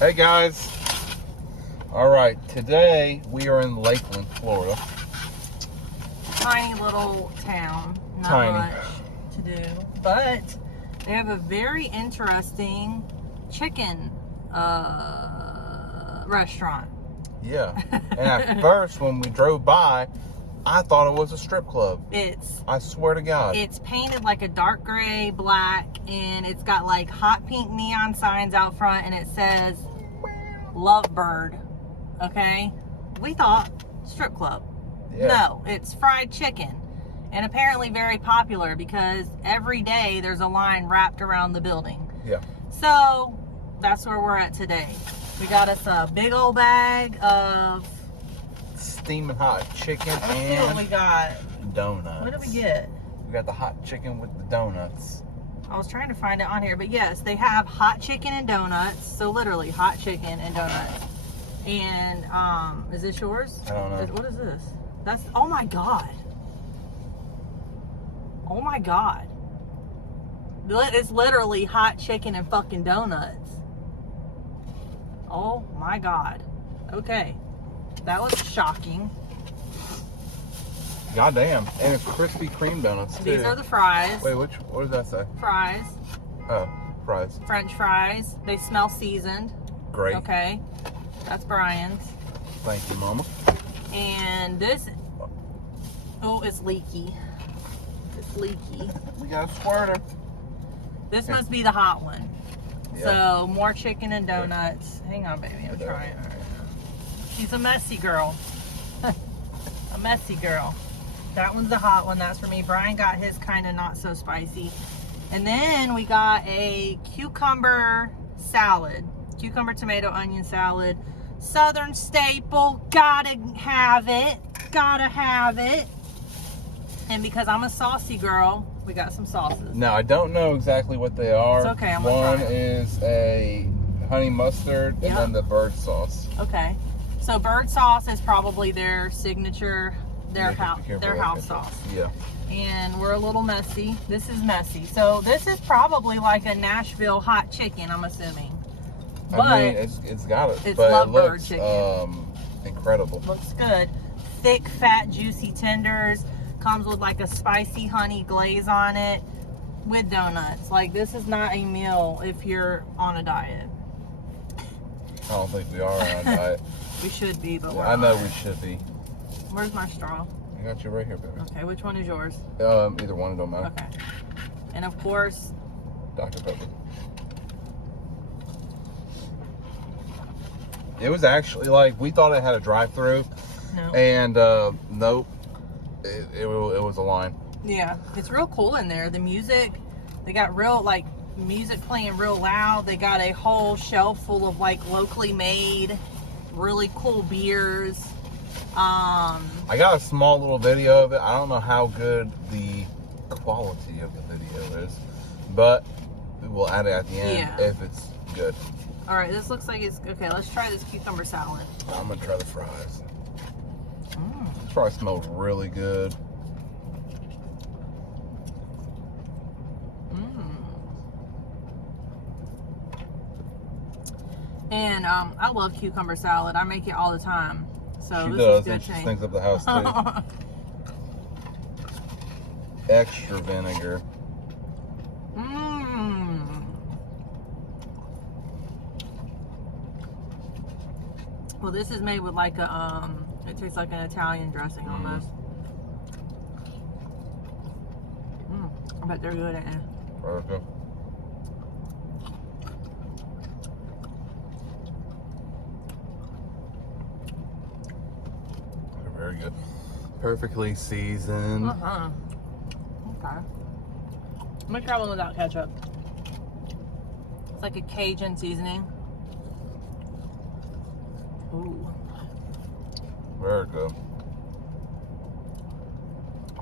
Hey guys. Alright, today we are in Lakeland, Florida. Tiny little town. Not Tiny. much to do. But they have a very interesting chicken restaurant. Yeah. And at first when we drove by, I thought it was a strip club. I swear to God. It's painted like a dark gray, black, and it's got like hot pink neon signs out front, and it says LOVEBIRD. Okay? We thought strip club. Yeah. No, it's fried chicken. And apparently very popular because every day there's a line wrapped around the building. Yeah. So that's where we're at today. We got us a big old bag of steaming hot chicken Let's see what we got. Donuts. What did we get? We got the hot chicken with the donuts. I was trying to find it on here, but yes, they have hot chicken and donuts. So literally hot chicken and donuts. And is this yours? I don't know. What is this? That's, oh my God. Oh my God. It's literally hot chicken and fucking donuts. Oh my God. Okay. That was shocking. Goddamn. And it's Krispy Kreme donuts too. These are the fries. Wait, what does that say? Fries. Oh, fries. French fries. They smell seasoned. Great. Okay. That's Brian's. Thank you, Mama. And this, oh, it's leaky. It's leaky. We got a squirter. This must be the hot one. Yeah. So more chicken and donuts. Hang on, baby. I'm trying. All right. She's a messy girl. A messy girl. That one's the hot one. That's for me. Brian got his kind of not so spicy. And then we got a cucumber salad. Cucumber, tomato, onion salad. Southern staple. Gotta have it. Gotta have it. And because I'm a saucy girl, we got some sauces. Now, I don't know exactly what they are. It's okay. I'm gonna try One is a honey mustard and then the bird sauce. Okay. So bird sauce is probably their signature, their house sauce. Yeah. And we're a little messy. This is messy. So this is probably like a Nashville hot chicken, I'm assuming. But I mean, it's got it. It's but LOVEBIRD it looks, chicken. Incredible. Looks good. Thick, fat, juicy tenders. Comes with like a spicy honey glaze on it with donuts. Like, this is not a meal if you're on a diet. I don't think we are on a diet. We should be, but we're I know not. we should be. Where's my straw? I got you right here, baby. Okay, which one is yours? Either one, it don't matter. Okay. And of course, Dr. Pepper. It was actually like, we thought it had a drive-through. no. And nope. It was a line. Yeah, it's real cool in there. The music, they got real, like, music playing real loud. They got a whole shelf full of, like, locally made, really cool beers. I got a small little video of it. I don't know how good the quality of the video is, but we'll add it at the end if it's good. All right, this looks like it's, okay, let's try this cucumber salad. I'm going to try the fries. This fries smells really good. And I love cucumber salad. I make it all the time. So She this does, is good. and she stinks up the house too. Extra vinegar. Well, this is made with like a it tastes like an Italian dressing almost. I bet they're good at it. Okay. They're very good. Perfectly seasoned. Okay. I'm gonna try one without ketchup. It's like a Cajun seasoning. Ooh. Very good.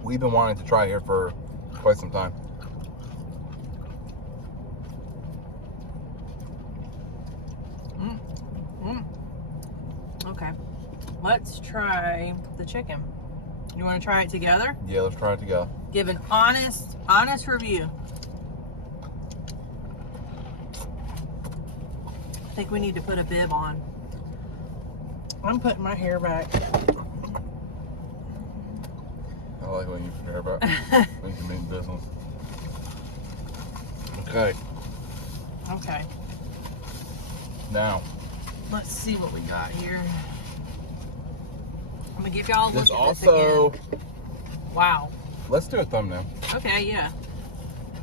We've been wanting to try here for quite some time. Okay. Let's try the chicken. You want to try it together? Yeah, let's try it together. Give an honest review. think we need to put a bib on. I'm putting my hair back. I like when you put your hair back. When you mean business. Okay. Okay. Now. Let's see what we got here. I'm gonna give y'all a look There's at also, this again. Wow. Let's do a thumbnail. Okay, yeah.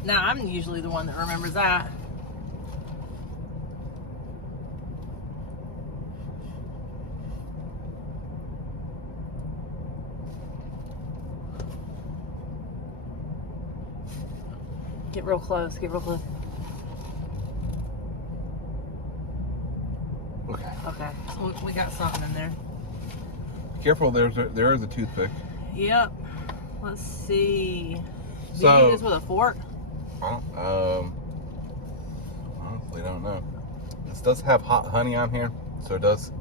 Now, I'm usually the one that remembers that. Get real close, get real close. Okay. Okay, we got something in there. Careful, there is a toothpick. Yep. Let's see. Do So, you do this with a fork? Honestly, don't know. This does have hot honey on here, so it is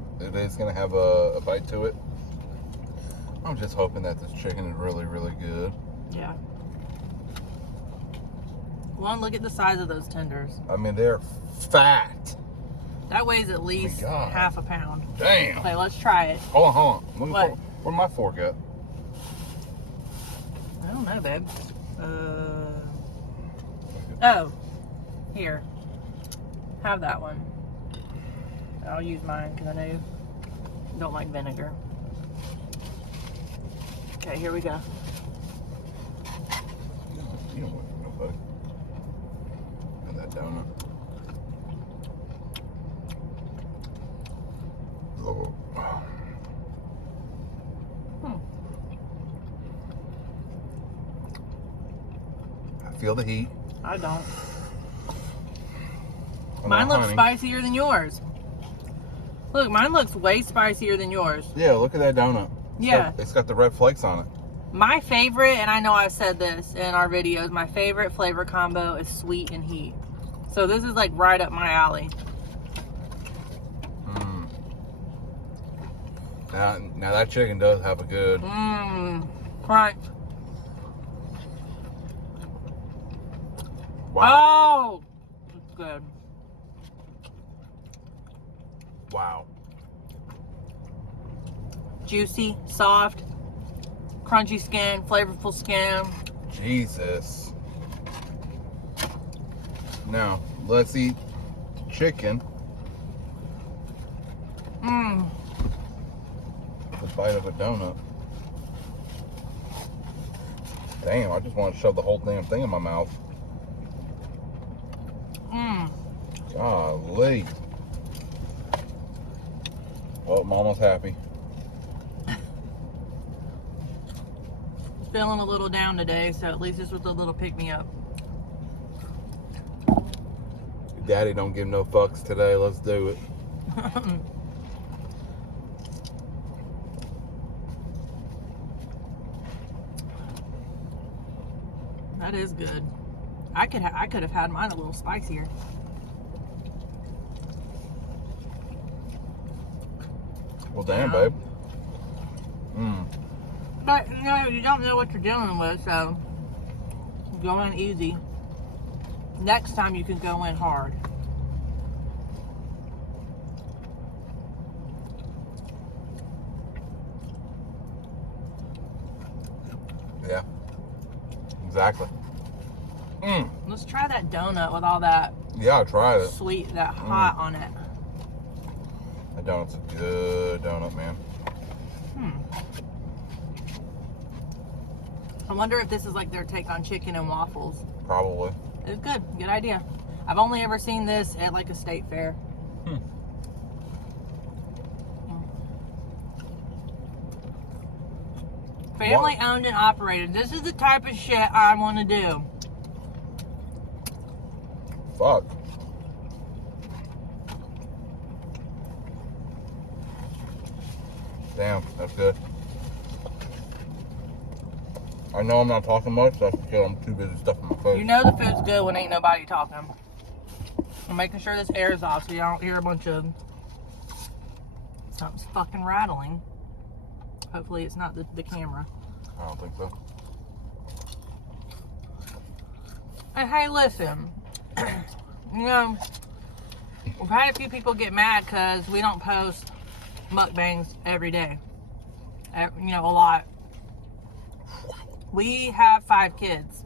gonna have a bite to it. I'm just hoping that this chicken is really, really good. Yeah. One, look at the size of those tenders. I mean, they're fat. That weighs at least half a pound. Damn. Okay, let's try it. Hold on. What? Where's my fork at? I don't know, babe. Oh, here. Have that one. I'll use mine because I know you don't like vinegar. Okay, here we go. You don't want nobody. And that donut. Oh. I feel the heat. I don't. Mine looks spicier than yours. Look, mine looks way spicier than yours. Yeah, look at that donut. It's got the red flakes on it. My favorite, and I know I've said this in our videos, my favorite flavor combo is sweet and heat. So this is like right up my alley. Now that chicken does have a good crunch. Wow. Oh, it's good. Wow. Juicy, soft, crunchy skin, flavorful skin. Jesus. Now, let's eat chicken. With a bite of a donut. Damn, I just want to shove the whole damn thing in my mouth. Golly. Oh, Mama's happy. Feeling a little down today, so at least this was a little pick-me-up. Daddy don't give no fucks today. Let's do it. That is good. I could have had mine a little spicier. Well, damn, babe. But no, you don't know what you're dealing with, so go in easy. Next time you can go in hard. Yeah. Exactly. Let's try that donut with all that. Yeah, I tried it. Sweet, that hot on it. That donut's a good donut, man. I wonder if this is like their take on chicken and waffles. Probably. It's good. Good idea. I've only ever seen this at like a state fair. Family owned and operated. This is the type of shit I want to do. Fuck. Damn, that's good. I know I'm not talking much, that's because I'm too busy stuffing my face. You know the food's good when ain't nobody talking. I'm making sure this air's off so you don't hear a bunch of something's fucking rattling. Hopefully it's not the camera. I don't think so. And hey, listen, you know, We've had a few people get mad because we don't post mukbangs every day. You know, a lot. We have 5 kids.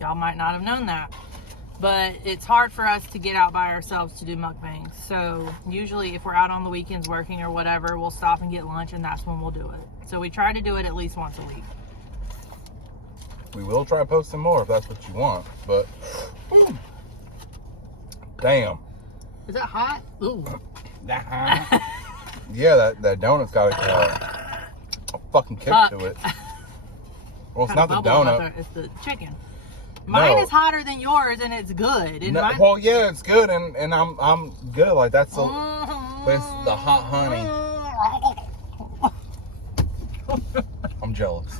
Y'all might not have known that. But it's hard for us to get out by ourselves to do mukbangs. So usually if we're out on the weekends working or whatever, we'll stop and get lunch, and that's when we'll do it. So we try to do it at least once a week. We will try posting more if that's what you want, but damn. Is it hot? Ooh. Yeah, that donut's got a fucking kick to it. Well, it's not the donut. It's the chicken. Mine is hotter than yours, and it's good. And well, yeah, it's good, and I'm good. Like that's but it's the hot honey. I'm jealous.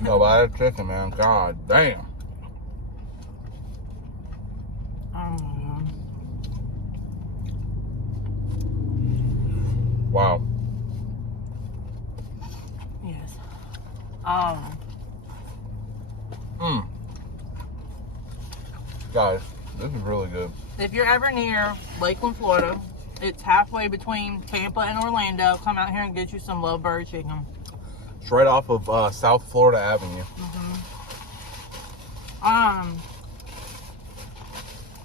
No, but that chicken, man. God damn. Wow. Yes. Guys, this is really good. If you're ever near Lakeland, Florida, it's halfway between Tampa and Orlando. Come out here and get you some LOVEBIRD chicken. It's right off of South Florida Avenue.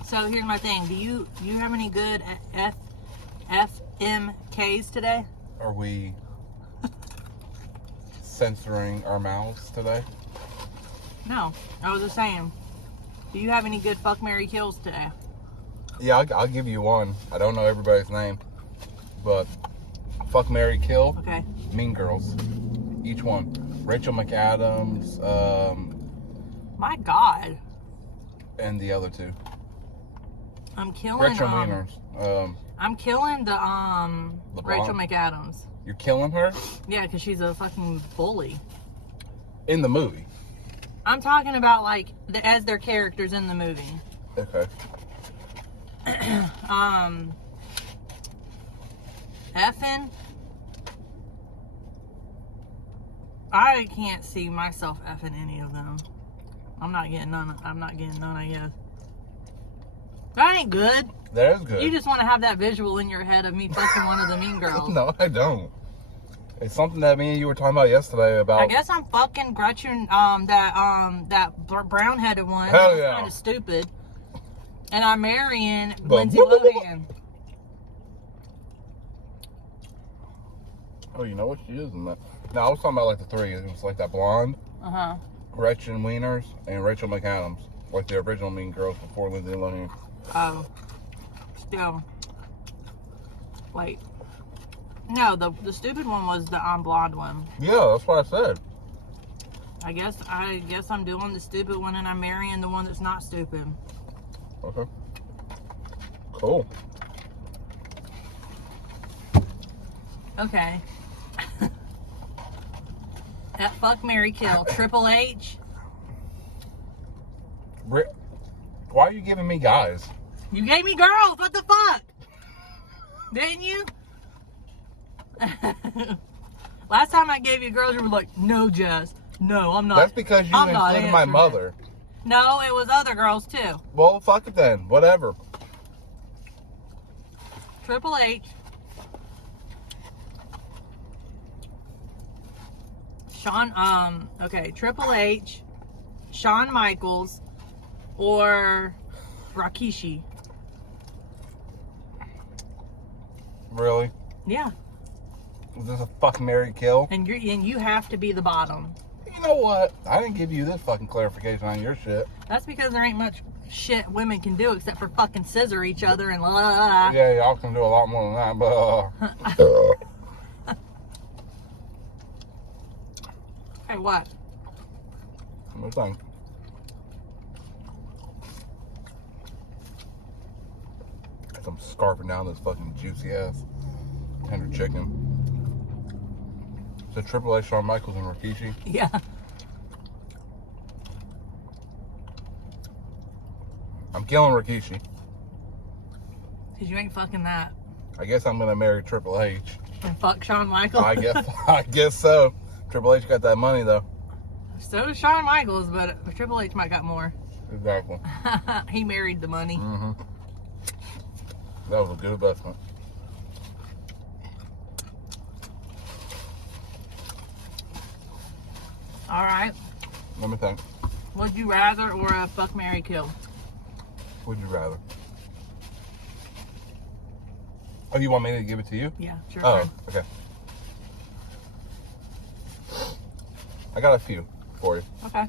So here's my thing. Do you have any good FMKs today? Are we censoring our mouths today? No, I was just saying. Do you have any good fuck, marry, kills today? Yeah, I'll give you one. I don't know everybody's name, but fuck, marry, kill. Okay. Mean Girls. Each one. Rachel McAdams. My God. And the other two. I'm killing Rachel Wieners. I'm killing the Rachel McAdams. You're killing her? Yeah, because she's a fucking bully. In the movie. I'm talking about like as their characters in the movie. Okay. Effing. I can't see myself effing any of them. I'm not getting none, I guess. That ain't good. That is good. You just want to have that visual in your head of me fucking one of the mean girls. No, I don't. It's something that me and you were talking about yesterday about. I guess I'm fucking Gretchen, that brown-headed one. Hell yeah. Kind of stupid. And I'm marrying Lindsay Lohan. Oh, you know what she is in that? No, I was talking about like the three. It was like that blonde. Gretchen Wieners and Rachel McAdams, like the original Mean Girls before Lindsay Lohan. Oh, still. Wait. No, the stupid one was the blonde one. Yeah, that's what I said. I guess I'm doing the stupid one and I'm marrying the one that's not stupid. Okay. Cool. Okay. That fuck, marry, kill. Triple H. Why are you giving me guys? You gave me girls. What the fuck? Didn't you? Last time I gave you girls, you were like, no, Jess. No, I'm not. That's because you included my mother. No, it was other girls too. Well, fuck it then. Whatever. Triple H. Okay, Triple H, Shawn Michaels, or Rikishi. Really? Yeah. Is this a fuck, marry, kill? And you have to be the bottom. You know what? I didn't give you this fucking clarification on your shit. That's because there ain't much shit women can do except for fucking scissor each other and la. Yeah, y'all can do a lot more than that, but Hey, what? no thanks. I'm scarfing down this fucking juicy ass tender chicken. So Triple H, Shawn Michaels, and Rikishi. Yeah. I'm killing Rikishi. Cause you ain't fucking that. I guess I'm gonna marry Triple H. And fuck Shawn Michaels. I guess so. Triple H got that money though. So does Shawn Michaels, but Triple H might got more. Exactly. He married the money. Mm-hmm. That was a good investment. All right. Let me think. Would you rather or a fuck, marry, kill? Would you rather? Oh, you want me to give it to you? Yeah, sure. Oh, okay. I got a few for you. Okay.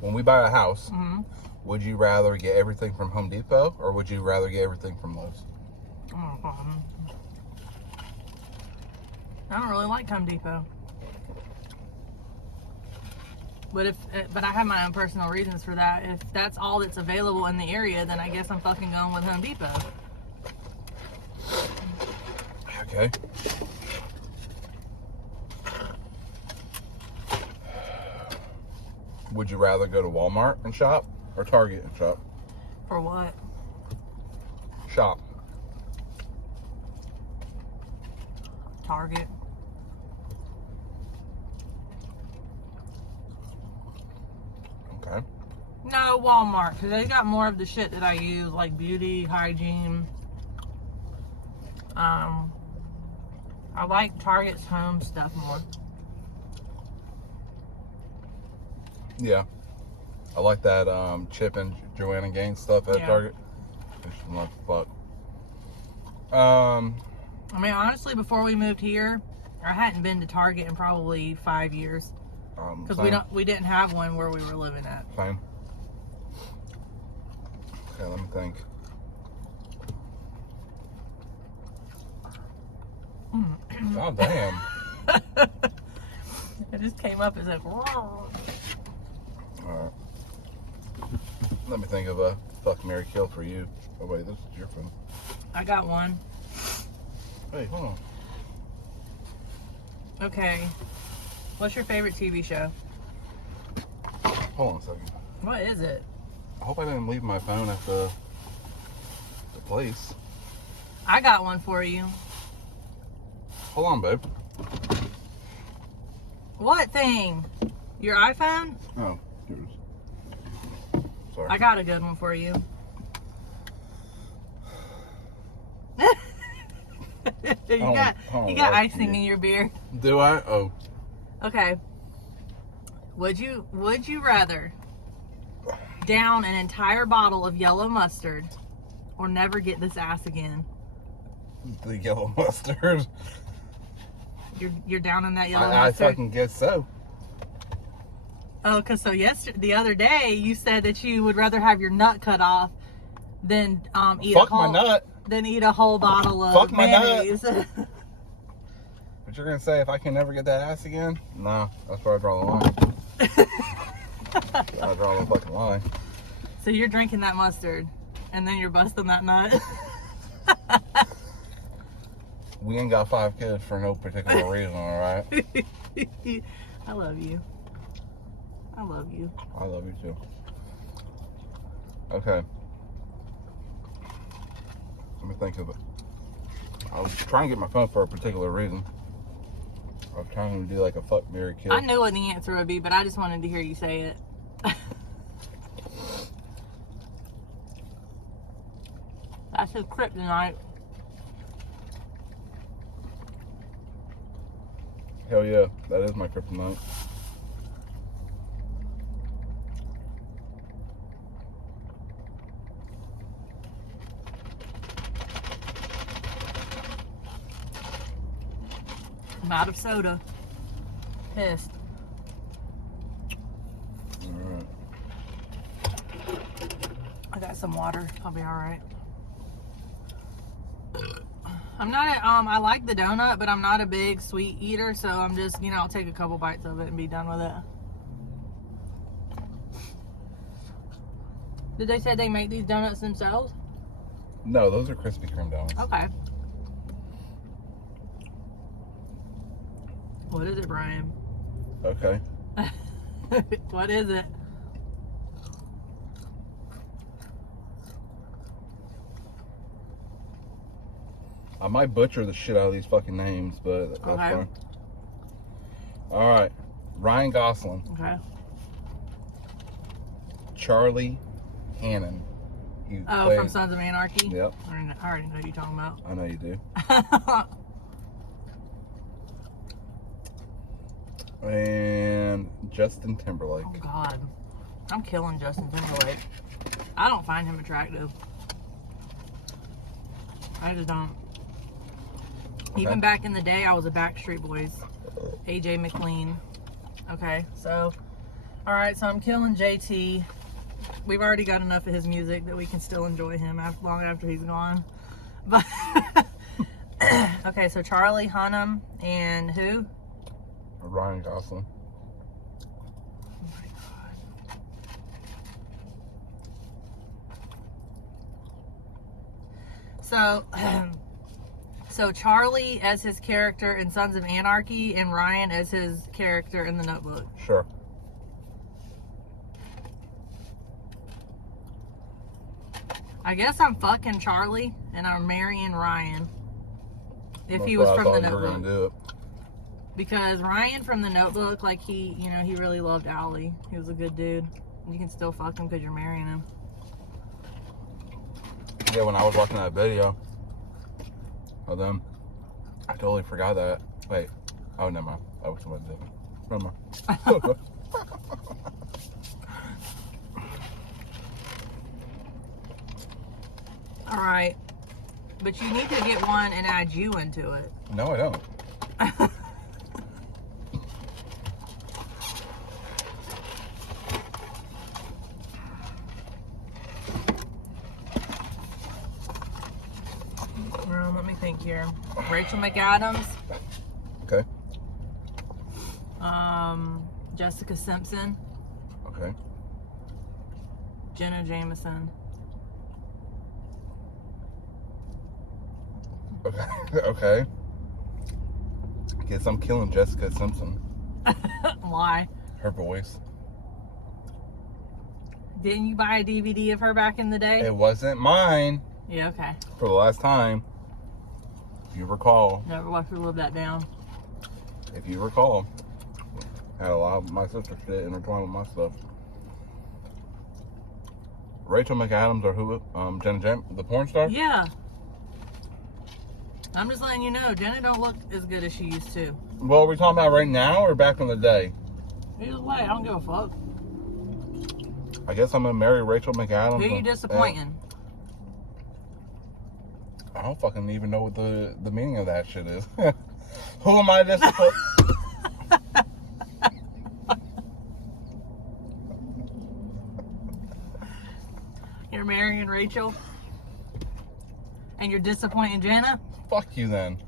When we buy a house, Mm-hmm. would you rather get everything from Home Depot or would you rather get everything from Lowe's? I don't really like Home Depot. But I have my own personal reasons for that. If that's all that's available in the area, then I guess I'm fucking going with Home Depot. Okay. Would you rather go to Walmart and shop or Target and shop? For what? Shop. Target. Okay. No, Walmart, because they got more of the shit that I use, like beauty, hygiene. I like Target's home stuff more. Yeah. I like that Chip and Joanna Gaines stuff at Target. It's like fuck. I mean, honestly, before we moved here, I hadn't been to Target in probably 5 years. Because we didn't have one where we were living at. Same. Okay, let me think. God damn. It just came up as like, whoa. Alright. Let me think of a fuck, marry, kill for you. Oh wait, this is your phone. I got one. Hey, hold on. Okay. What's your favorite TV show? Hold on a second. What is it? I hope I didn't leave my phone at the place. I got one for you. Hold on, babe. What thing? Your iPhone? Oh, yours. Sorry. I got a good one for you. you got icing in your beer. Do I? Oh. Okay. Would you rather down an entire bottle of yellow mustard or never get this ass again? The yellow mustard. You're down in that yellow I mustard? fucking guess so. Oh, because the other day you said that you would rather have your nut cut off than eat my nut. Than eat a whole bottle of Fuck my mayonnaise. nut. But you're gonna say if I can never get that ass again? No, that's where I draw the line. I draw the fucking line. So you're drinking that mustard, and then you're busting that nut. We ain't got 5 kids for no particular reason, all right? I love you. I love you. I love you too. Okay. Let me think of it. I was trying to get my phone for a particular reason. I was trying to do like a fuck, marry, kill. I knew what the answer would be, but I just wanted to hear you say it. That's his kryptonite. Hell yeah, that is my kryptonite. I'm out of soda. Pissed. Alright. I got some water. I'll be alright. I'm not I like the donut, but I'm not a big sweet eater, so I'm just, I'll take a couple bites of it and be done with it. Did they say they make these donuts themselves? No, those are Krispy Kreme donuts. Okay. What is it, Brian? Okay. What is it? I might butcher the shit out of these fucking names, but that's fine. All right. Ryan Gosling. Okay. Charlie Hannon. From Sons of Anarchy? Yep. I already know who you're talking about. I know you do. And Justin Timberlake. Oh, God. I'm killing Justin Timberlake. I don't find him attractive. I just don't. Okay. Even back in the day, I was a Backstreet Boys. AJ McLean. Okay, so... Alright, so I'm killing JT. We've already got enough of his music that we can still enjoy him long after he's gone. But... Okay, so Charlie Hunnam and who? Ryan Gosling. Oh my God. So Charlie as his character in Sons of Anarchy and Ryan as his character in The Notebook. Sure. I guess I'm fucking Charlie and I'm marrying Ryan. If he was from The Notebook. Do it. Because Ryan from The Notebook, like he really loved Allie. He was a good dude. You can still fuck him because you're marrying him. Yeah, when I was watching that video of them, I totally forgot that. Wait. Oh, never mind. That was somebody different. Never mind. Alright. But you need to get one and add you into it. No, I don't. Let me think here. Rachel McAdams. Okay. Jessica Simpson. Okay. Jenna Jameson. Okay. Okay. Guess I'm killing Jessica Simpson. Why? Her voice. Didn't you buy a DVD of her back in the day? It wasn't mine. Yeah, okay. For the last time. If you recall. Never watched her live that down. If you recall. Had a lot of my sister's shit intertwined with my stuff. Rachel McAdams or who? Jenna Jameson, the porn star? Yeah. I'm just letting you know, Jenna don't look as good as she used to. Well, are we talking about right now or back in the day? Either way, I don't give a fuck. I guess I'm gonna marry Rachel McAdams. Who are you disappointing? I don't fucking even know what the meaning of that shit is. Who am I disappointing? You're marrying Rachel? And you're disappointing Jenna? Fuck you then.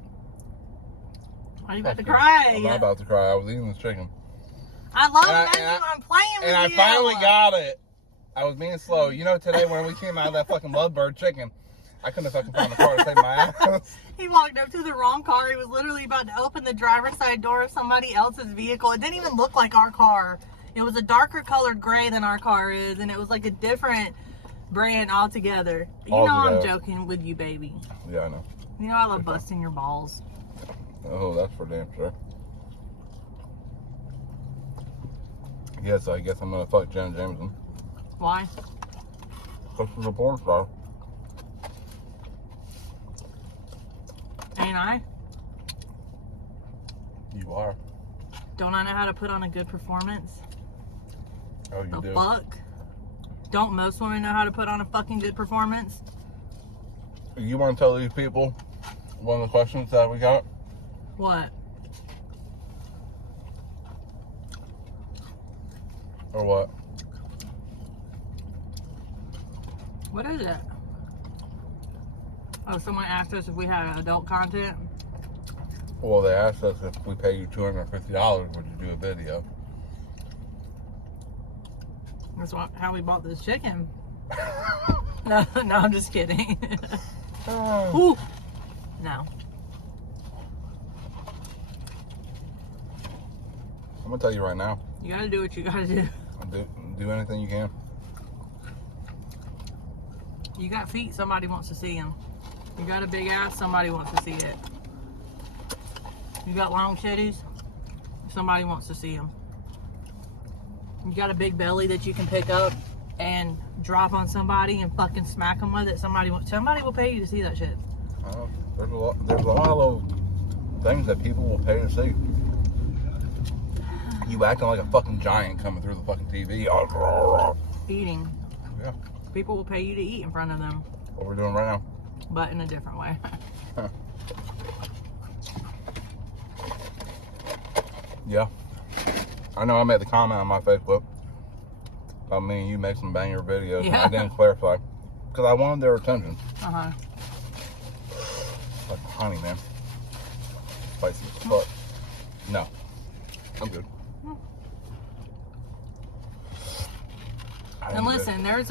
Why are you about to cry? I'm not about to cry. I was eating this chicken. I love you. I'm playing with you. And I finally got it. I was being slow. You know, today when we came out of that fucking LOVEBIRD chicken, I couldn't have fucking found the car to save my ass. He walked up to the wrong car. He was literally about to open the driver's side door of somebody else's vehicle. It didn't even look like our car. It was a darker colored gray than our car is, and it was like a different brand altogether. You know I'm joking with you, baby. Yeah, I know. You know I love busting your balls. Oh, that's for damn sure. Yeah, so I guess I'm gonna fuck Jenna Jameson. Why? Because she's a porn star. Ain't I? You are. Don't I know how to put on a good performance? Oh, you do? Fuck? Don't most women know how to put on a fucking good performance? You want to tell these people one of the questions that we got? What? Or what? What is it? Oh, someone asked us if we had adult content. Well, they asked us if we pay you $250, would you do a video? That's how we bought this chicken. No, I'm just kidding. Ooh. No. I'm gonna tell you right now. You gotta do what you gotta do. Do anything you can. You got feet, somebody wants to see them. You got a big ass, somebody wants to see it. You got long titties, somebody wants to see them. You got a big belly that you can pick up and drop on somebody and fucking smack them with it. Somebody will pay you to see that shit. There's a lot of things that people will pay to see. You acting like a fucking giant coming through the fucking TV. Eating. Yeah. People will pay you to eat in front of them. What we're doing right now. But in a different way. Yeah. I know I made the comment on my Facebook about me and you make some banger videos. Yeah. And I didn't clarify. Because I wanted their attention. Uh-huh. Like honey, man. Spicy as fuck. No. I'm good. And listen, there's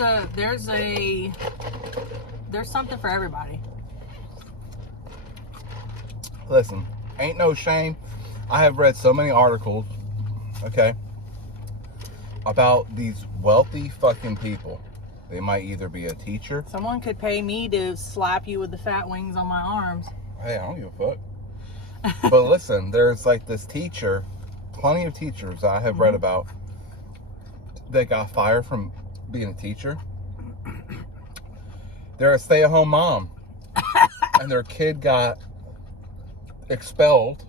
something for everybody. Listen, ain't no shame. I have read so many articles, okay, about these wealthy fucking people. They might either be a teacher. Someone could pay me to slap you with the fat wings on my arms. Hey, I don't give a fuck. But listen, there's like this teacher, plenty of teachers I have read about that got fired from being a teacher. They're a stay-at-home mom. And their kid got expelled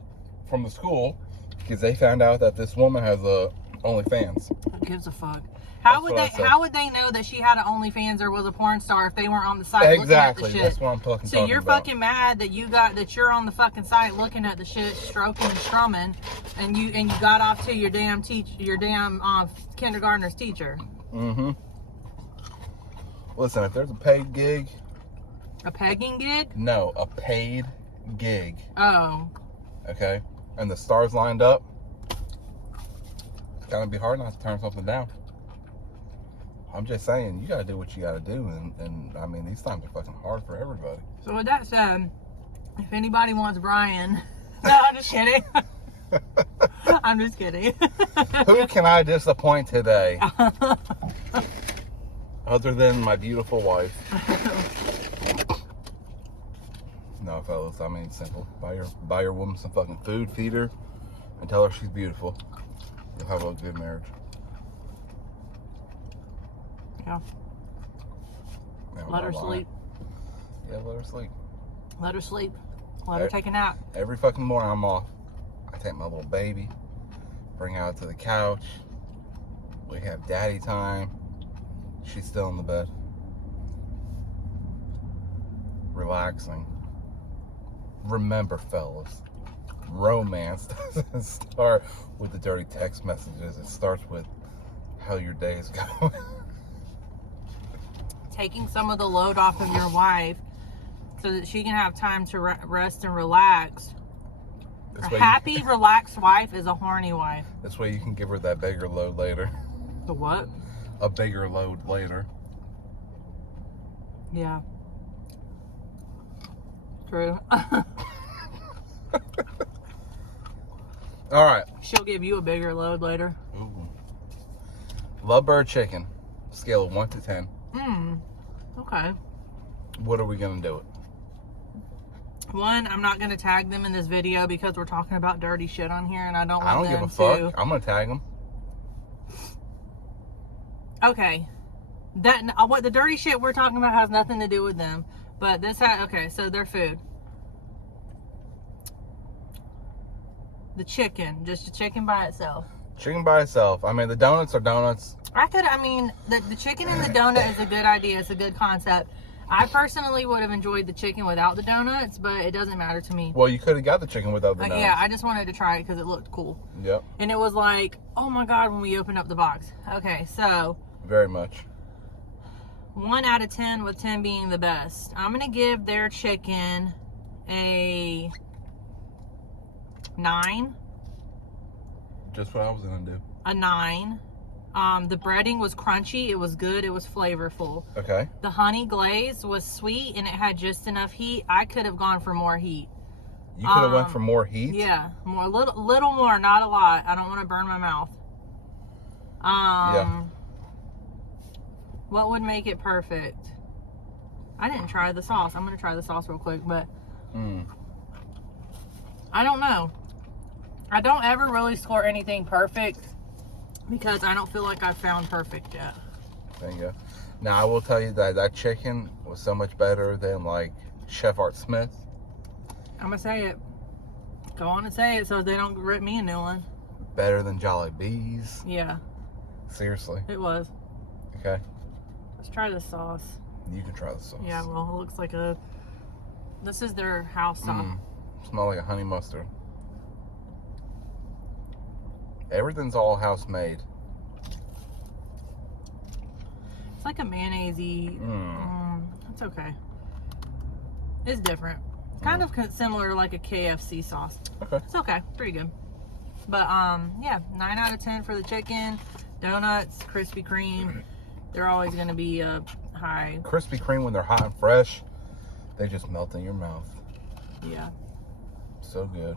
from the school because they found out that this woman has a OnlyFans. Who gives a fuck? How would they know that she had an OnlyFans or was a porn star if they weren't on the site looking at the shit? That's what I'm talking about. So you're fucking mad that you're on the fucking site looking at the shit, stroking and strumming, and you got off to your damn kindergartner's teacher. Mm-hmm. Listen, if there's a paid gig. A pegging gig? No, a paid gig. Oh. Okay? And the stars lined up. It's gotta be hard not to turn something down. I'm just saying, you gotta do what you gotta do, and I mean, these times are fucking hard for everybody. So with that said, if anybody wants Brian, no, I'm just kidding. I'm just kidding. Who can I disappoint today? Other than my beautiful wife. No, fellas, I mean, simple. Buy your woman some fucking food, feed her, and tell her she's beautiful. You'll have a good marriage. Yeah. Man, let her sleep. Yeah, let her sleep. Let her sleep. Let her take a nap. Every fucking morning I'm off. I take my little baby, bring her out to the couch. We have daddy time. She's still in the bed. Relaxing. Remember, fellas, romance doesn't start with the dirty text messages. It starts with how your day is going. Taking some of the load off of your wife so that she can have time to rest and relax. A happy, relaxed wife is a horny wife. This way you can give her that bigger load later. The what? A bigger load later. Yeah. True. All right. She'll give you a bigger load later. Ooh. LOVEBIRD chicken. Scale of 1 to 10. Okay. What are we gonna do it? One, I'm not gonna tag them in this video because we're talking about dirty shit on here, and I don't I want don't them give a to. fuck. I'm gonna tag them. Okay. What the dirty shit we're talking about has nothing to do with them, but this okay. So their food. The chicken, just the chicken by itself. Chicken by itself. I mean, the donuts are donuts. The chicken and the donut is a good idea. It's a good concept. I personally would have enjoyed the chicken without the donuts, but it doesn't matter to me. Well, you could have got the chicken without the donuts. Yeah, I just wanted to try it because it looked cool. Yep. And it was like, oh my God, when we opened up the box. Okay, so. Very much. 1 out of 10, with 10 being the best. I'm going to give their chicken a 9. Just what I was going to do. A 9. The breading was crunchy. It was good. It was flavorful. Okay. The honey glaze was sweet and it had just enough heat. I could have gone for more heat. You could have went for more heat? Yeah. Little more, not a lot. I don't want to burn my mouth. Yeah. What would make it perfect? I didn't try the sauce. I'm going to try the sauce real quick, but I don't know. I don't ever really score anything perfect because I don't feel like I've found perfect yet. There you go. Now I will tell you that that chicken was so much better than like Chef Art Smith. I'm gonna say it. Go on and say it so they don't rip me a new one. Better than Jolly Bees. Yeah. Seriously. It was. Okay. Let's try the sauce. You can try the sauce. Yeah, well, it looks like a... This is their house sauce. Smell like a honey mustard. Everything's all house made. It's like a mayonnaise-y. It's okay. It's different. Kind of similar to like a KFC sauce. Okay. It's okay. Pretty good. But, yeah, 9 out of 10 for the chicken. Donuts, Krispy Kreme. They're always going to be high. Krispy Kreme, when they're hot and fresh, they just melt in your mouth. Yeah. So good.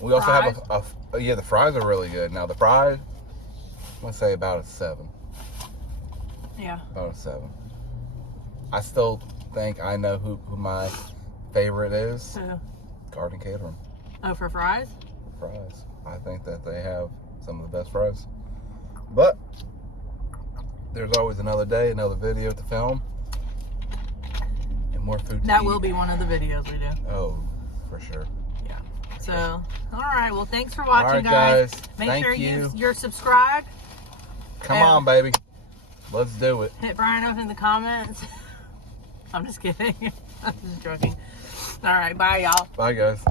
We also have yeah, the fries are really good. Now the fries, I'm gonna say about a 7. Yeah. About a 7. I still think I know who my favorite is. Who? Garden Catering. Oh, for fries? Fries. I think that they have some of the best fries. But there's always another day, another video to film, and more food to That eat. will be one of the videos we do. Oh, for sure. Yeah. So, all right. Well, thanks for watching, All right, guys. Make Make sure you're subscribed. Come on, baby. Let's do it. Hit Brian up in the comments. I'm just kidding. I'm just joking. All right. Bye, y'all. Bye, guys.